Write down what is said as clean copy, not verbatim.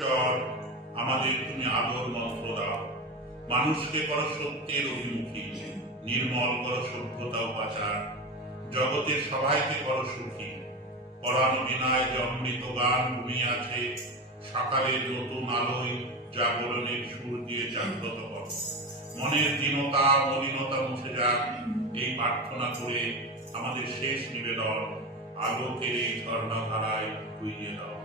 ঈশ্বর, আমাদের তুমি আদর মন্ত্র দাও, মানুষকে করো সত্যের অভিমুখী, নির্মল করো সভ্যতা ও পাচার, জগতের সবাইকে করো সুখী। পরানো বিনায় যে অমৃত গান ঘুমিয়ে সকালের নতুন আলোয় জাগরণের সুর দিয়ে জাগ্রত করো। মনের দীনতা মলিনতা মুছে যাক, এই প্রার্থনা করে আমাদের শেষ নিবেদন আলোকের এই ঝর্ণাধারায় বইয়ে দাও।